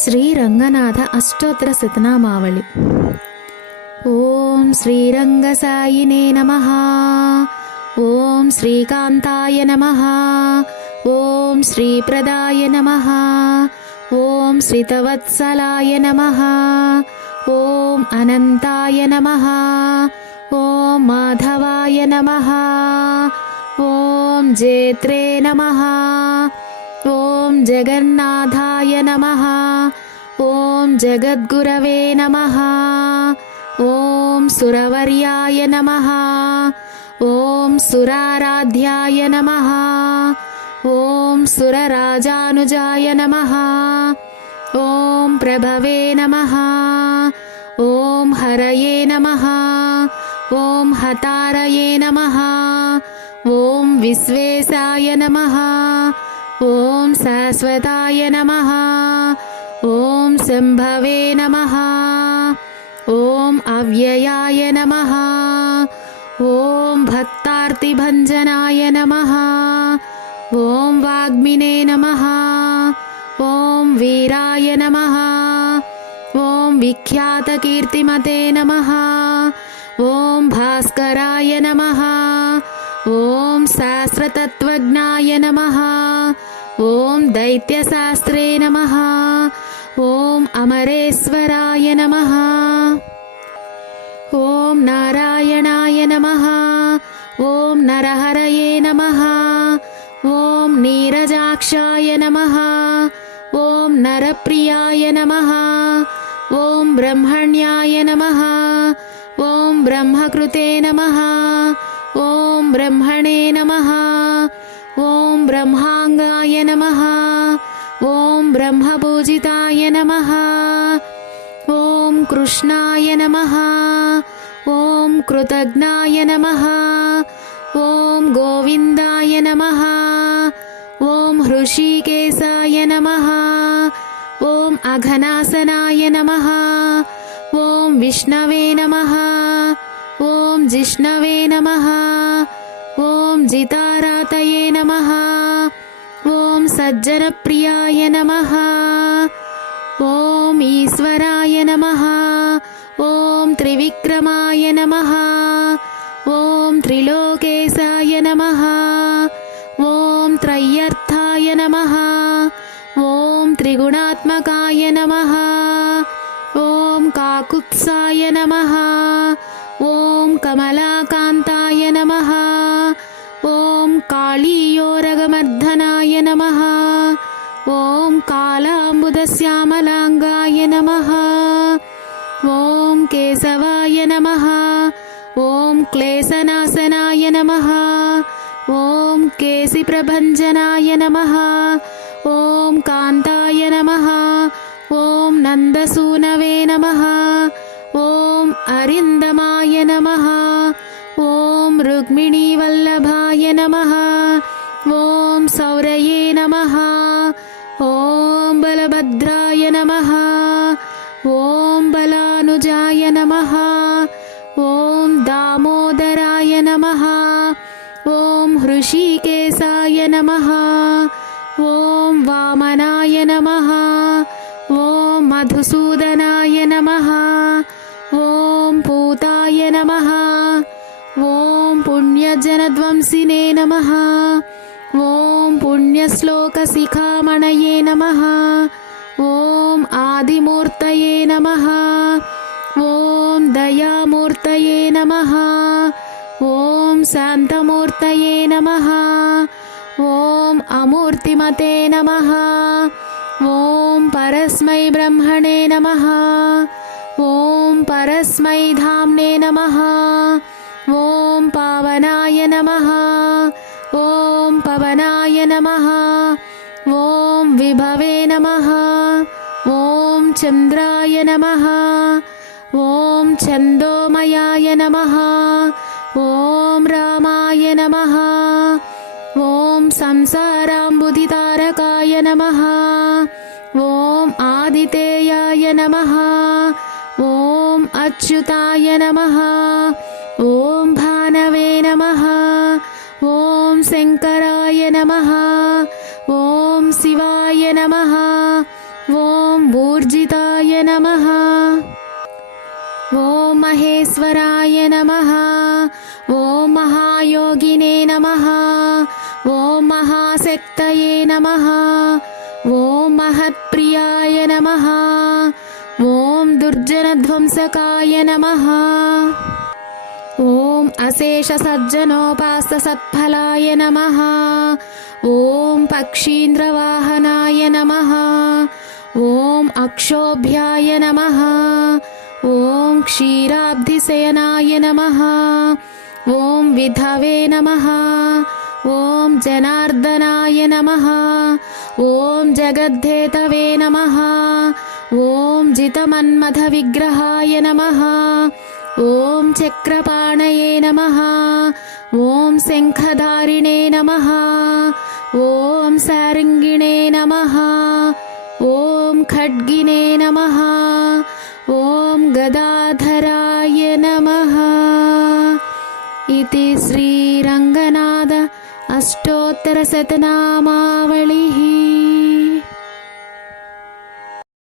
श्रीरङ्गनाथ अष्टोत्तरसनामावळि ॐ श्रीरङ्गसायिने नमः ॐ श्रीकान्ताय नमः ॐ श्रीप्रदाय नमः ॐ श्रितवत्सलाय नमः ॐ अनन्ताय नमः ॐ माधवाय नमः ॐ जेत्रे नमः ॐ जगन्नाथाय नमः। ॐ जगद्गुरवे नमः। ॐ सुरवर्याय नमः। ॐ सुराराध्याय नमः। ॐ सुरराजानुजाय नमः। ॐ प्रभवे नमः। ॐ हरये नमः। ॐ हतारये नमः। ॐ विश्वेशाय नमः ॐ शाश्वताय नमः। ॐ शम्भवे नमः। ॐ अव्ययाय नमः। ॐ भक्तार्तिभञ्जनाय नमः। ॐ वाग्मिने नमः। ॐ वीराय नमः। ॐ विख्यातकीर्तिमते नमः। ॐ भास्कराय नमः। ॐ शास्त्रतत्त्वज्ञाय नमः ॐ दैत्यशास्त्रे नमः। ॐ अमरेश्वराय नमः। ॐ नारायणाय नमः। ॐ नरहरये नमः। ॐ नीरजाक्षाय नमः। ॐ नरप्रियाय नमः। ॐ ब्रह्मण्याय नमः। ॐ ब्रह्मकृते नमः। ॐ ब्रह्मणे नमः। ॐ ब्रह्माङ्गाय नमः। ॐ ब्रह्मपूजिताय नमः। ॐ कृष्णाय नमः। ॐ कृतज्ञाय नमः। ॐ गोविन्दाय नमः। ॐ हृषीकेशाय नमः। ॐ अघनासनाय नमः। ॐ विष्णवे नमः। ॐ जिष्णवे नमः। ॐ जितारातये नमः सज्जनप्रियाय नमः। ॐ ईश्वराय नमः। ॐ त्रिविक्रमाय नमः। ॐ त्रिलोकेशाय नमः। ॐ त्रय्यर्थाय नमः। ॐ त्रिगुणात्मकाय नमः। ॐ काकुत्साय नमः। ॐ कमलाकान्ताय काळीयोरगमर्दनाय नमः ॐ कालाम्बुदश्यामलाङ्गाय नमः। ॐ केशवाय नमः। ॐ क्लेशनाशनाय नमः। ॐ केशिप्रभञ्जनाय नमः। ॐ कान्ताय नमः। ॐ नन्दसूनवे नमः। ॐ अरिन्दमाय नमः। ॐ रुक्मिणीवल्लभाय नमः ॐ वामनाय नमः ॐ मधुसूदनाय नमः ॐ पूताय नमः ॐ पुण्यजनध्वंसिने नमः ॐ पुण्यश्लोकशिखामणये नमः ॐ आदिमूर्तये नमः ॐ दयामूर्तये नमः ॐ शान्तमूर्तये नमः ॐ अमूर्तिमते नमः। ॐ परस्मै ब्रह्मणे नमः। ॐ परस्मै धाम्ने नमः। ॐ पावनाय नमः। ॐ पवनाय नमः। ॐ विभवे नमः। ॐ चन्द्राय नमः। ॐ छन्दोमयाय नमः। ॐ रामाय नमः संसाराम्बुदितारकाय नमः। ॐ आदितेयाय नमः। ॐ अच्युताय नमः। ॐ भानवे नमः। ॐ शङ्कराय नमः। ॐ शिवाय नमः। ॐ नमःताय नमः। ॐ महेश्वराय नमः। ॐ महायोगिने नमः। महाशक्तये नमः। ॐ महत्प्रियाय नमः। ॐ दुर्जनध्वंसकाय नमः। ॐ अशेषसज्जनोपास्तसत्फलाय नमः। ॐ पक्षीन्द्रवाहनाय नमः। ॐ अक्षोभ्याय नमः। ॐ क्षीराब्धिशयनाय नमः। ॐ विधवे नमः ॐ जनार्दनाय नमः। ॐ जगद्धेतवे नमः। ॐ जितमन्मथविग्रहाय नमः। ॐ चक्रपाणये नमः। ॐ शङ्खधारिणे नमः। ॐ सारङ्गिणे नमः। ॐ खड्गिने नमः। ॐ गदाधराय नमः। इति श्रीरङ्गनाथ अष्टोत्तरशतनामावलिः